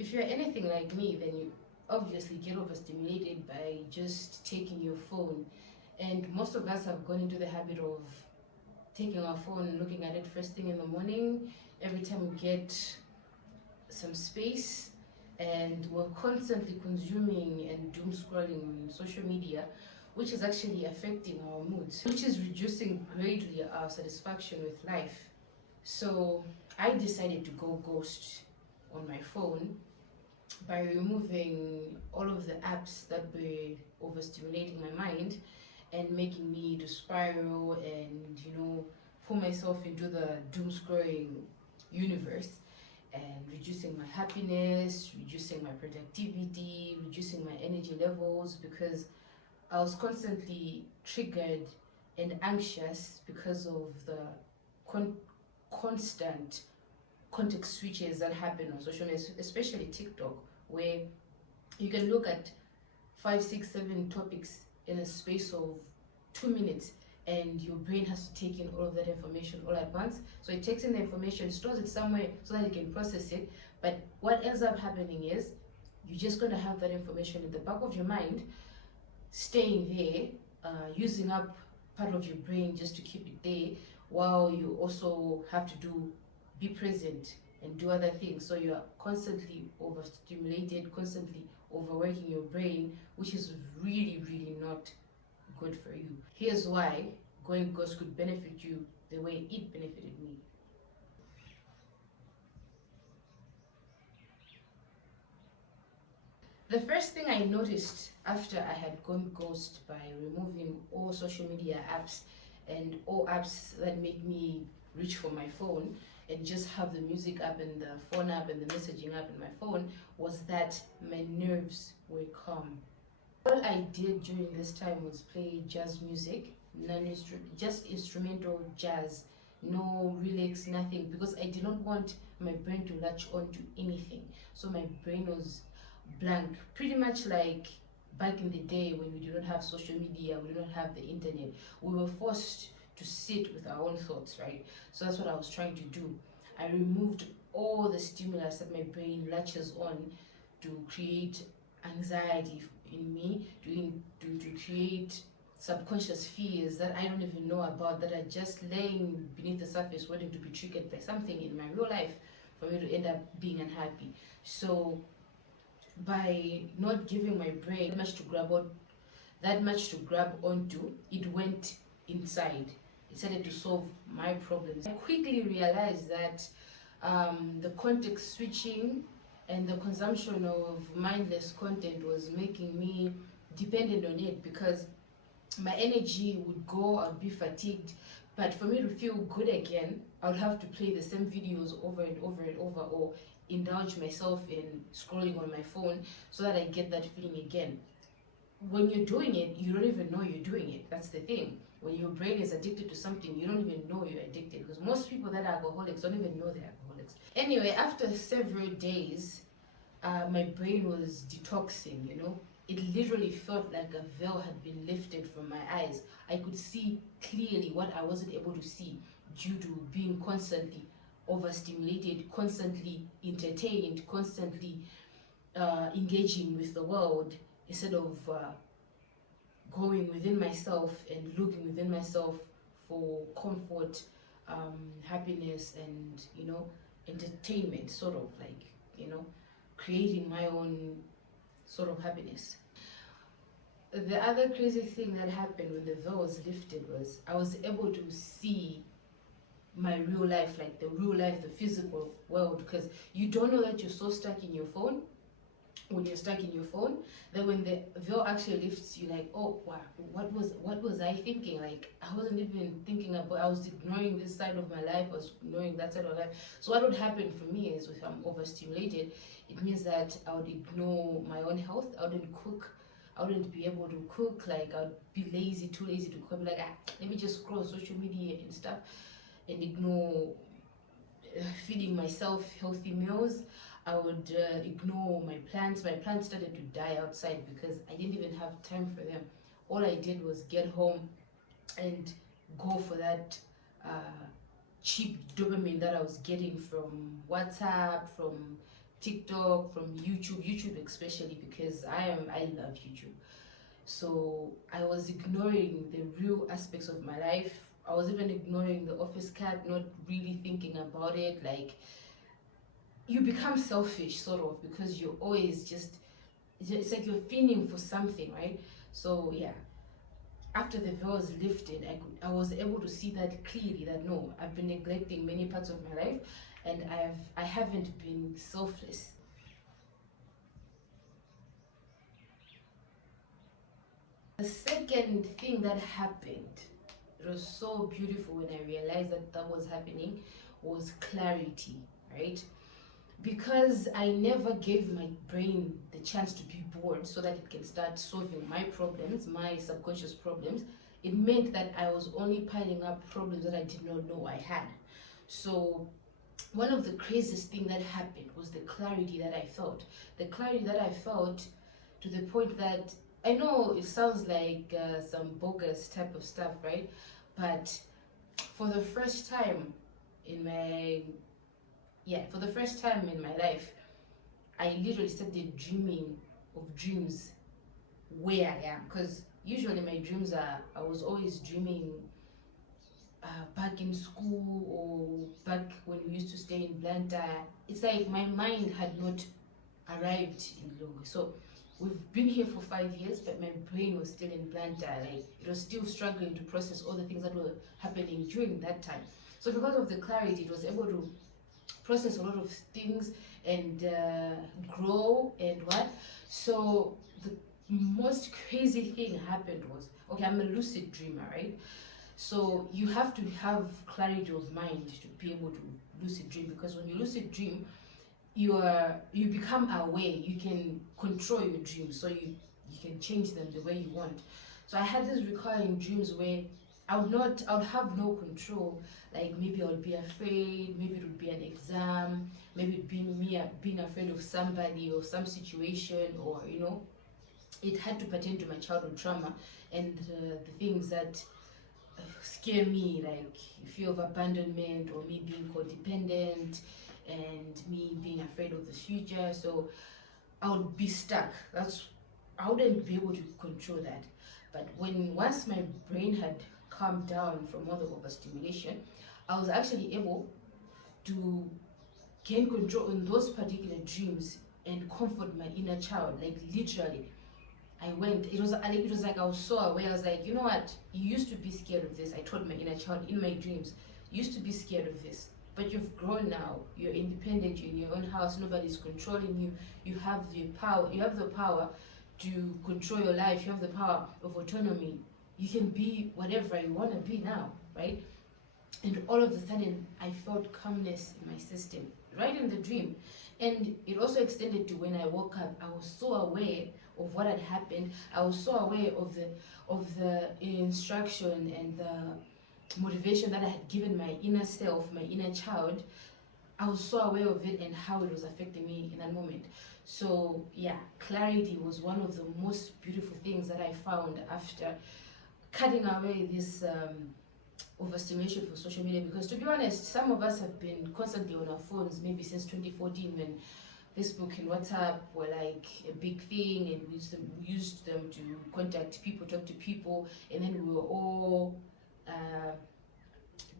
if you're anything like me, then you obviously get overstimulated by just taking your phone. And most of us have gone into the habit of taking our phone and looking at it first thing in the morning, every time we get some space, and we're constantly consuming and doom scrolling on social media, which is actually affecting our moods, which is reducing greatly our satisfaction with life. So I decided to go ghost on my phone by removing all of the apps that were overstimulating my mind and making me to spiral and, put myself into the doom scrolling universe, and reducing my happiness, reducing my productivity, reducing my energy levels, because I was constantly triggered and anxious because of the constant context switches that happen on social media, especially TikTok, where you can look at 5, 6, 7 topics in a space of 2 minutes, and your brain has to take in all of that information all at once. So it takes in the information, stores it somewhere so that it can process it. But what ends up happening is you're just going to have that information in the back of your mind, staying there, using up part of your brain just to keep it there, while you also have to be present and do other things. So you're constantly overstimulated, constantly overworking your brain, which is really, really not good for you. Here's why going ghost could benefit you the way it benefited me. The first thing I noticed after I had gone ghost by removing all social media apps and all apps that make me reach for my phone and just have the music app and the phone app and the messaging app in my phone was that my nerves were calm. All I did during this time was play jazz music, just instrumental jazz, no lyrics, nothing, because I did not want my brain to latch on to anything. So my brain was blank, pretty much like back in the day when we didn't have social media, we didn't have the internet. We were forced to sit with our own thoughts, right? So that's what I was trying to do. I removed all the stimulus that my brain latches on to create anxiety in me, to create subconscious fears that I don't even know about, that are just laying beneath the surface waiting to be triggered by something in my real life for me to end up being unhappy. So by not giving my brain that much to grab onto, it went inside. It started to solve my problems. I quickly realized that the context switching and the consumption of mindless content was making me dependent on it, because my energy would go, I'd be fatigued, but for me to feel good again, I would have to play the same videos over and over and over, or indulge myself in scrolling on my phone so that I get that feeling again. When you're doing it, you don't even know you're doing it. That's the thing. When your brain is addicted to something, you don't even know you're addicted, because most people that are alcoholics don't even know they're alcoholics. Anyway, after several days, my brain was detoxing, It literally felt like a veil had been lifted from my eyes. I could see clearly what I wasn't able to see due to being constantly overstimulated, constantly entertained, constantly engaging with the world, instead of going within myself and looking within myself for comfort, happiness, and entertainment, sort of like creating my own sort of happiness. The other crazy thing that happened when the veil was lifted was I was able to see my real life, like the real life, the physical world, because you don't know that you're so stuck in your phone. When you're stuck in your phone, then when the veil actually lifts, you're like, oh wow, what was I thinking? Like, I wasn't even thinking about, I was ignoring this side of my life, I was ignoring that side of life. So what would happen for me is, if I'm overstimulated, it means that I would ignore my own health. I wouldn't cook, I wouldn't be able to cook. Like, I'd be lazy, too lazy to cook. Like, let me just scroll social media and stuff, and ignore feeding myself healthy meals. I would ignore my plants. My plants started to die outside because I didn't even have time for them. All I did was get home and go for that cheap dopamine that I was getting from WhatsApp, from TikTok, from YouTube especially, because I love YouTube. So I was ignoring the real aspects of my life. I was even ignoring the office cat, not really thinking about it. Like, you become selfish sort of, because you're always just, it's like you're feeling for something, right? So yeah, after the veil was lifted, I was able to see that clearly, that no, I've been neglecting many parts of my life, and I haven't been selfless. The second thing that happened, it was so beautiful when I realized that that was happening, was clarity, right? Because I never gave my brain the chance to be bored so that it can start solving my problems, my subconscious problems, it meant that I was only piling up problems that I did not know I had. So one of the craziest thing that happened was the clarity that I felt. The clarity that I felt, to the point that, I know it sounds like some bogus type of stuff, right? But for the first time in my, yeah, for the first time in my life, I literally started dreaming of dreams where I am. Because usually my dreams are, I was always dreaming back in school, or back when we used to stay in Blantyre. It's like my mind had not arrived in Longwe. So we've been here for 5 years, but my brain was still in Blantyre. Like, it was still struggling to process all the things that were happening during that time. So because of the clarity, it was able to process a lot of things and grow and what. So the most crazy thing happened was, okay, I'm a lucid dreamer, right? So you have to have clarity of mind to be able to lucid dream, because when you lucid dream, you become aware, you can control your dreams, so you can change them the way you want. So I had these recurring dreams where I would have no control. Like, maybe I would be afraid, maybe it would be an exam, maybe it would be me being afraid of somebody or some situation, or it had to pertain to my childhood trauma, and the things that scare me, like fear of abandonment, or me being codependent, and me being afraid of the future. So I would be stuck. I wouldn't be able to control that. But once my brain had calmed down from all the overstimulation, I was actually able to gain control in those particular dreams and comfort my inner child. Like, literally, I went. It was like I was so aware. I was like, you know what? You used to be scared of this. I told my inner child in my dreams, you used to be scared of this, but you've grown now. You're independent. You're in your own house. Nobody's controlling you. You have the power. You have the power to control your life. You have the power of autonomy. You can be whatever you want to be now, right? And all of a sudden, I felt calmness in my system, right in the dream. And it also extended to when I woke up. I was so aware of what had happened. I was so aware of the instruction and the motivation that I had given my inner self, my inner child. I was so aware of it and how it was affecting me in that moment. So yeah, clarity was one of the most beautiful things that I found after cutting away this overstimulation for social media. Because, to be honest, some of us have been constantly on our phones maybe since 2014, when Facebook and WhatsApp were like a big thing, and we used them to contact people, talk to people, and then we were all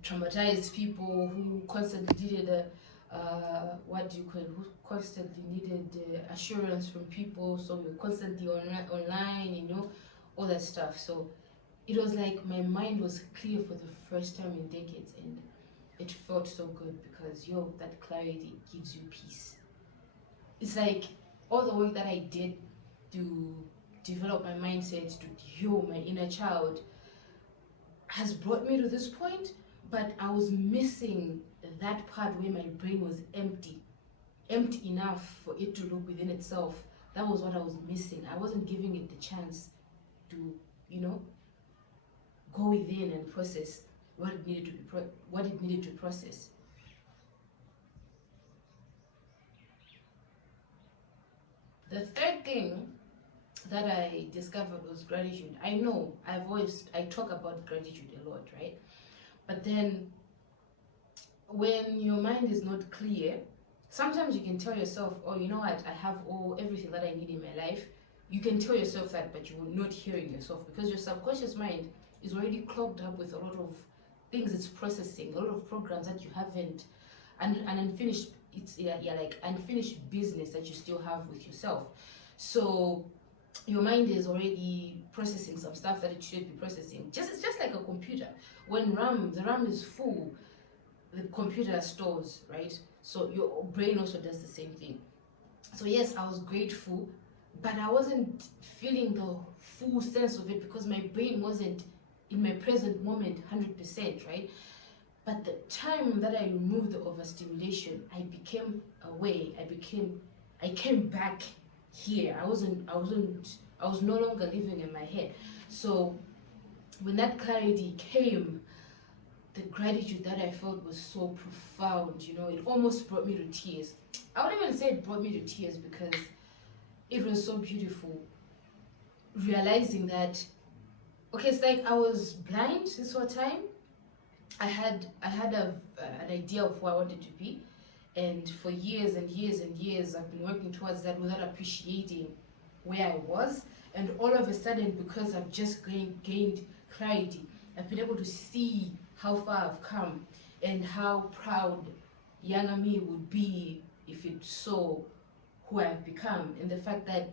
traumatized people who constantly needed who constantly needed assurance from people. So we were constantly online, all that stuff. So it was like my mind was clear for the first time in decades, and it felt so good, because that clarity gives you peace. It's like all the work that I did to develop my mindset, to heal my inner child, has brought me to this point, but I was missing that part where my brain was empty enough for it to look within itself. That was what I was missing. I wasn't giving it the chance to, go within and process what it needed to process. The third thing that I discovered was gratitude. I know I talk about gratitude a lot, right? But then when your mind is not clear, Sometimes you can tell yourself, oh, you know what, I have everything that I need in my life. You can tell yourself that, but you're not hearing yourself because your subconscious mind is already clogged up with a lot of things it's processing, a lot of programs that you haven't, and unfinished, yeah, like unfinished business that you still have with yourself. So your mind is already processing some stuff that it should be processing. It's just like a computer. When the RAM is full, the computer stores, right? So your brain also does the same thing. So yes, I was grateful, but I wasn't feeling the full sense of it because my brain wasn't in my present moment 100%, right? But the time that I removed the overstimulation, I became away. I came back here. I was no longer living in my head. So when that clarity came, the gratitude that I felt was so profound, you know, it almost brought me to tears. I wouldn't even say it brought me to tears because it was so beautiful. Realizing that, okay, it's like I was blind this whole time. I had an idea of who I wanted to be, and for years and years and years I've been working towards that without appreciating where I was. And all of a sudden, because I've just gained clarity, I've been able to see how far I've come and how proud younger me would be if it saw who I've become, and the fact that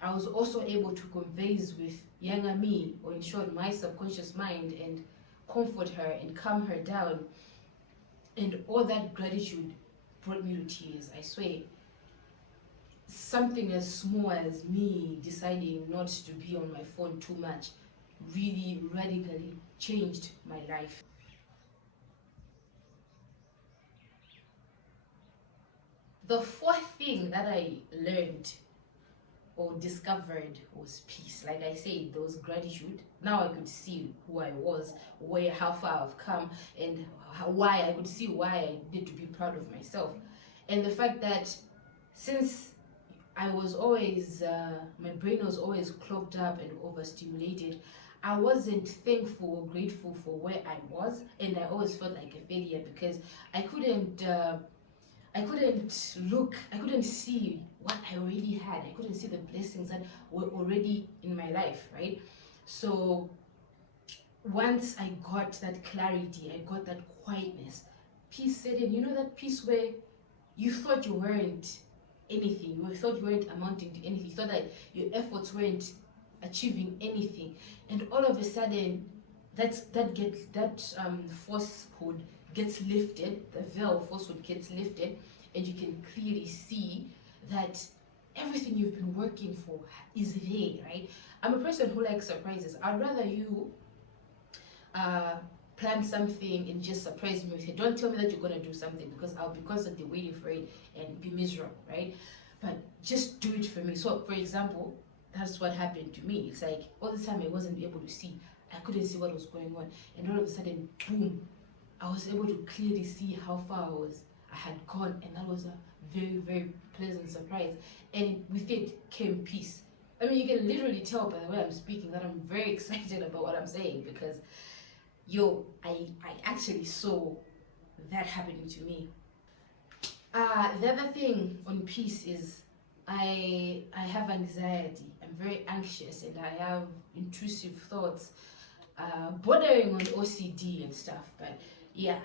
I was also able to converse with younger me, or in short, my subconscious mind, and comfort her and calm her down. And all that gratitude brought me to tears, I swear. Something as small as me deciding not to be on my phone too much really radically changed my life. The fourth thing that I learned or discovered was peace. Like I said, there was gratitude. Now I could see who I was, how far I've come, and why I could see why I need to be proud of myself. And the fact that since I was always, my brain was always clogged up and overstimulated, I wasn't thankful or grateful for where I was, and I always felt like a failure because I couldn't I couldn't see what I already had. I couldn't see the blessings that were already in my life, right? So once I got that clarity, I got that quietness, peace set in. You know, that peace where you thought you weren't anything, you thought you weren't amounting to anything, you thought that your efforts weren't achieving anything, and all of a sudden that falsehood gets lifted, the veil of falsehood gets lifted, and you can clearly see that everything you've been working for is there, right? I'm a person who likes surprises. I'd rather you plan something and just surprise me with it. Don't tell me that you're gonna do something because I'll be constantly waiting for it and be miserable, right? But just do it for me. So, for example, that's what happened to me. It's like all the time I wasn't able to see. I couldn't see what was going on, and all of a sudden, boom! I was able to clearly see how far I had gone, and that was a very, very pleasant surprise. And with it came peace. I mean, you can literally tell by the way I'm speaking that I'm very excited about what I'm saying because, I actually saw that happening to me. The other thing on peace is I have anxiety. I'm very anxious and I have intrusive thoughts, bordering on OCD and stuff. But yeah,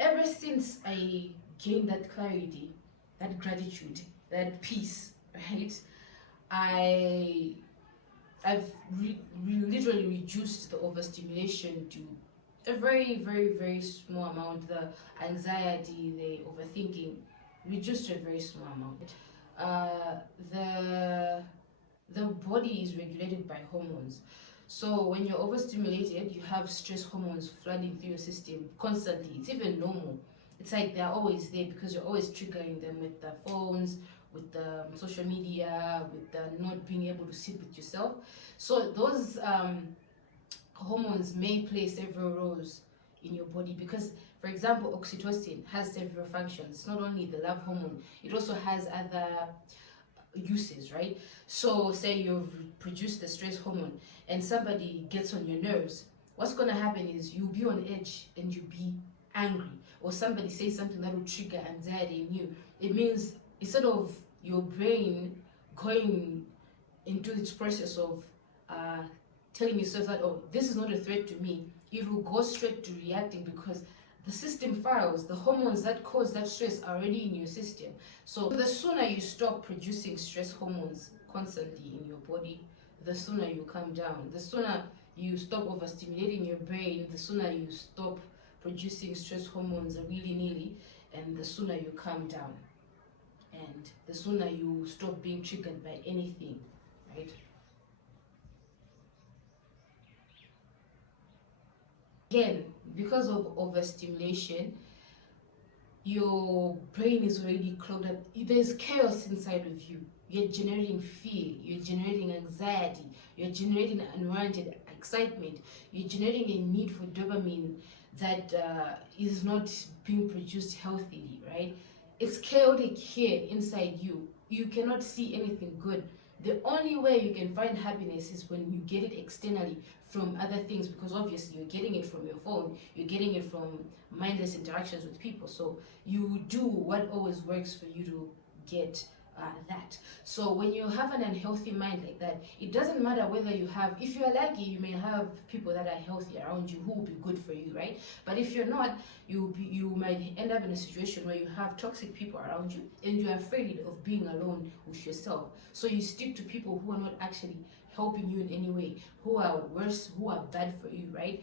ever since I gained that clarity, that gratitude, that peace, right? I've literally reduced the overstimulation to a very, very, very small amount. The anxiety, the overthinking, reduced to a very small amount. Uh, the the body is regulated by hormones. So when you're overstimulated, you have stress hormones flooding through your system constantly. It's even normal. It's like they're always there because you're always triggering them with the phones, with the social media, with the not being able to sit with yourself. So those hormones may play several roles in your body because, for example, oxytocin has several functions. It's not only the love hormone, it also has other uses, right? So say you've produced the stress hormone and somebody gets on your nerves, what's going to happen is you'll be on edge and you'll be angry, or somebody says something that will trigger anxiety in you It means instead of your brain going into its process of telling yourself that, oh, this is not a threat to me, it will go straight to reacting because the system files, the hormones that cause that stress are already in your system. So the sooner you stop producing stress hormones constantly in your body, the sooner you calm down. The sooner you stop overstimulating your brain, the sooner you stop producing stress hormones willy-nilly, and the sooner you calm down. And the sooner you stop being triggered by anything, right? Again, because of overstimulation, your brain is already clogged up. There's chaos inside of you. You're generating fear, you're generating anxiety, you're generating unwarranted excitement, you're generating a need for dopamine that is not being produced healthily, right? It's chaotic here inside you. You cannot see anything good. The only way you can find happiness is when you get it externally from other things, because obviously you're getting it from your phone, you're getting it from mindless interactions with people. So you do what always works for you to get that. So when you have an unhealthy mind like that, it doesn't matter whether you have, if you're lucky, you may have people that are healthy around you who will be good for you, right? But if you're not, you might end up in a situation where you have toxic people around you and you're afraid of being alone with yourself. So you stick to people who are not actually helping you in any way, who are worse, who are bad for you, right?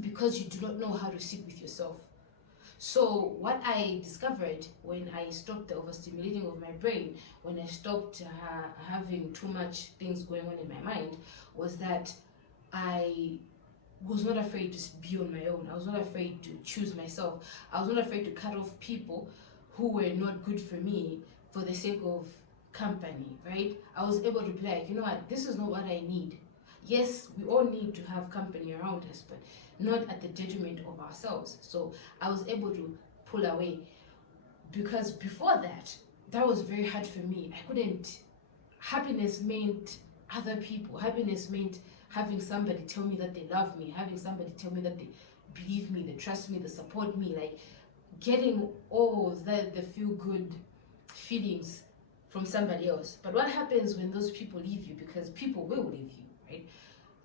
Because you do not know how to sit with yourself. So what I discovered when I stopped the overstimulating of my brain, when I stopped having too much things going on in my mind, was that I was not afraid to be on my own. I was not afraid to choose myself. I was not afraid to cut off people who were not good for me for the sake of company, right? I was able to be like, you know what, this is not what I need. Yes, we all need to have company around us, but not at the detriment of ourselves. So I was able to pull away, because before that, that was very hard for me. I couldn't, happiness meant other people. Happiness meant having somebody tell me that they love me, having somebody tell me that they believe me, they trust me, they support me, like getting all the feel good feelings from somebody else. But what happens when those people leave you? Because people will leave you, right?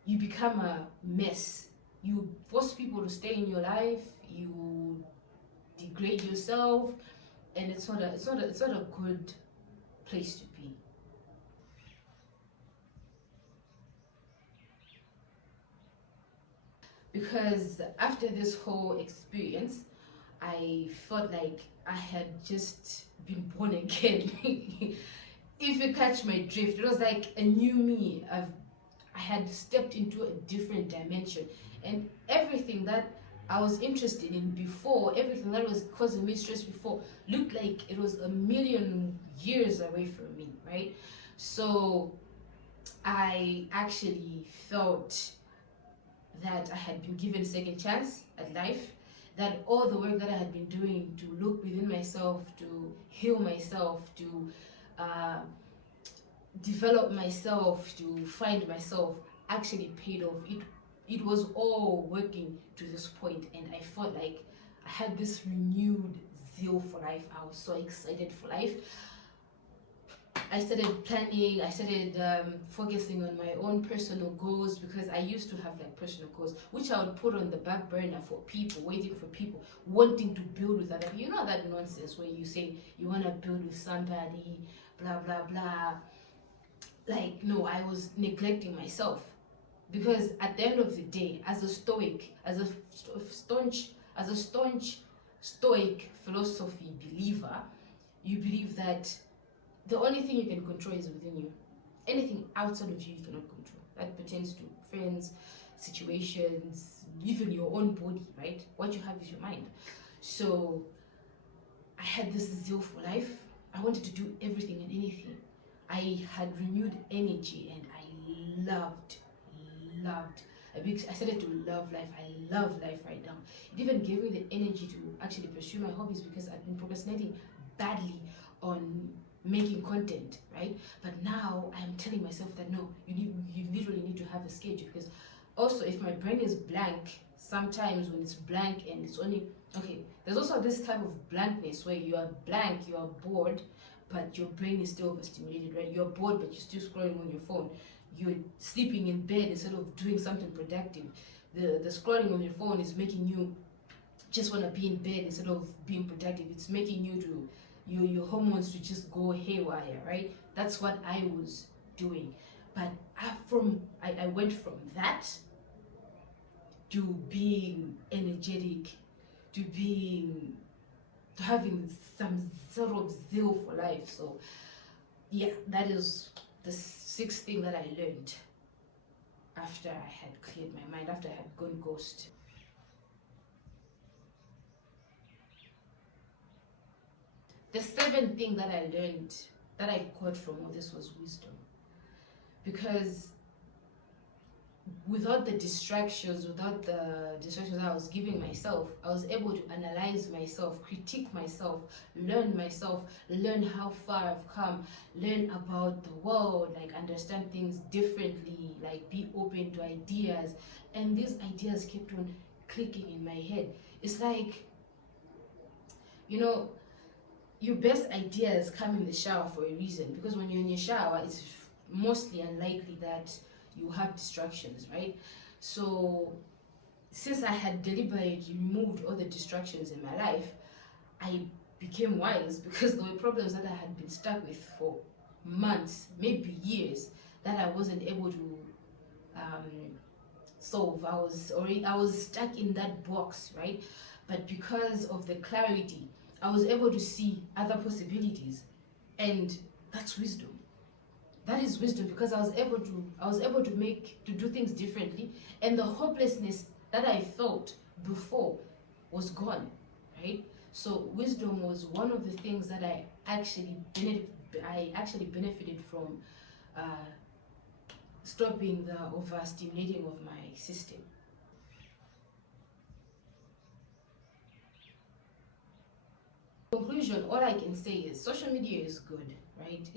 You become a mess. You force people to stay in your life, you degrade yourself, and it's not a good place to be. Because after this whole experience, I felt like I had just been born again. If you catch my drift, it was like a new me. I had stepped into a different dimension, and everything that I was interested in before, everything that was causing me stress before, looked like it was a million years away from me, right? So I actually felt that I had been given a second chance at life, that all the work that I had been doing to look within myself, to heal myself, to develop myself, to find myself, actually paid off. It was all working to this point, and I felt like I had this renewed zeal for life. I was so excited for life. I started planning, I started focusing on my own personal goals, because I used to have like personal goals, which I would put on the back burner for people, waiting for people, wanting to build with other people. You know that nonsense where you say you want to build with somebody, blah, blah, blah. Like, no, I was neglecting myself. Because at the end of the day, as a stoic, as a staunch stoic philosophy believer, you believe that the only thing you can control is within you. Anything outside of you, you cannot control. That pertains to friends, situations, even your own body, right? What you have is your mind. So I had this zeal for life. I wanted to do everything and anything. I had renewed energy, and I loved. I started to love life. I love life right now. It even gave me the energy to actually pursue my hobbies, because I've been procrastinating badly on making content, right? But now I'm telling myself that no, you literally need to have a schedule, because Also, if my brain is blank, sometimes when it's blank and it's only, okay, there's also this type of blankness where you are blank, you are bored, but your brain is still overstimulated, right? You're bored, but you're still scrolling on your phone. You're sleeping in bed instead of doing something productive. The scrolling on your phone is making you just want to be in bed instead of being productive. It's making you to your hormones to just go haywire, right? That's what I was doing. But I went from that to being energetic, to having some sort of zeal for life. So yeah, that is the sixth thing that I learned after I had cleared my mind, after I had gone ghost. The seventh thing that I learned, that I got from all this, was wisdom. Because without the distractions I was giving myself, I was able to analyze myself, critique myself, learn how far I've come, learn about the world, like understand things differently, like be open to ideas. And these ideas kept on clicking in my head. It's like, you know, your best ideas come in the shower for a reason, because when you're in your shower, it's mostly unlikely that you have distractions, right? So since I had deliberately removed all the distractions in my life, I became wise, because there were problems that I had been stuck with for months, maybe years, that I wasn't able to solve. I was stuck in that box, right? But because of the clarity, I was able to see other possibilities, and that's wisdom. That is wisdom, because I was able to do things differently, and the hopelessness that I felt before was gone, right? So wisdom was one of the things that I actually benefited from, stopping the overstimulating of my system. Conclusion, all I can say is social media is good, right?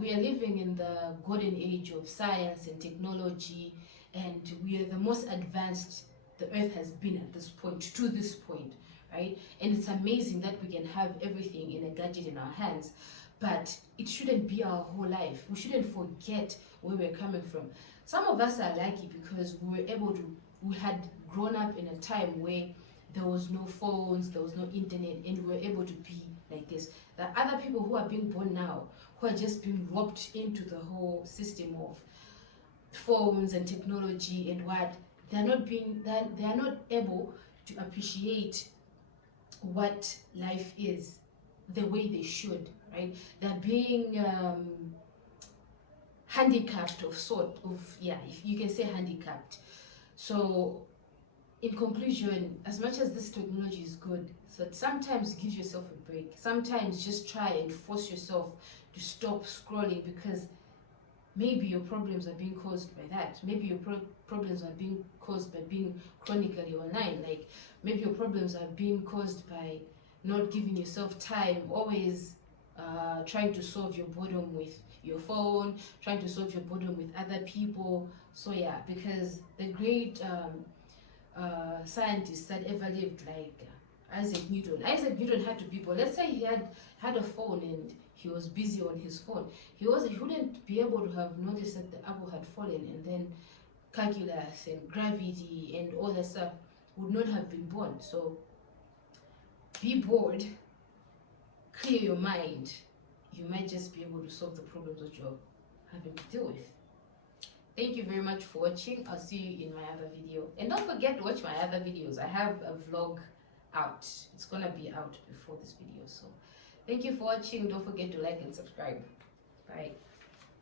We are living in the golden age of science and technology, and we are the most advanced the earth has been at this point, to this point, right? And it's amazing that we can have everything in a gadget in our hands, but it shouldn't be our whole life. We shouldn't forget where we're coming from. Some of us are lucky because we had grown up in a time where there was no phones, there was no internet, and we were able to be like this. There are other people who are being born now who are just being roped into the whole system of phones and technology, and what they are not able to appreciate what life is the way they should, right? They're being handicapped of sort of, yeah, if you can say handicapped. So in conclusion, as much as this technology is good, so sometimes give yourself a break. Sometimes just try and force yourself to stop scrolling, because maybe your problems are being caused by that. Maybe your problems are being caused by being chronically online. Like maybe your problems are being caused by not giving yourself time, always trying to solve your boredom with your phone, trying to solve your boredom with other people. So yeah, because the great scientists that ever lived, like Isaac Newton. Isaac Newton had to people. Let's say he had a phone and he was busy on his phone. He wouldn't be able to have noticed that the apple had fallen, and then calculus and gravity and all that stuff would not have been born. So be bored, clear your mind. You might just be able to solve the problems that you're having to deal with. Thank you very much for watching. I'll see you in my other video. And don't forget to watch my other videos. I have a vlog out. It's gonna be out before this video. So thank you for watching. Don't forget to like and subscribe. Bye.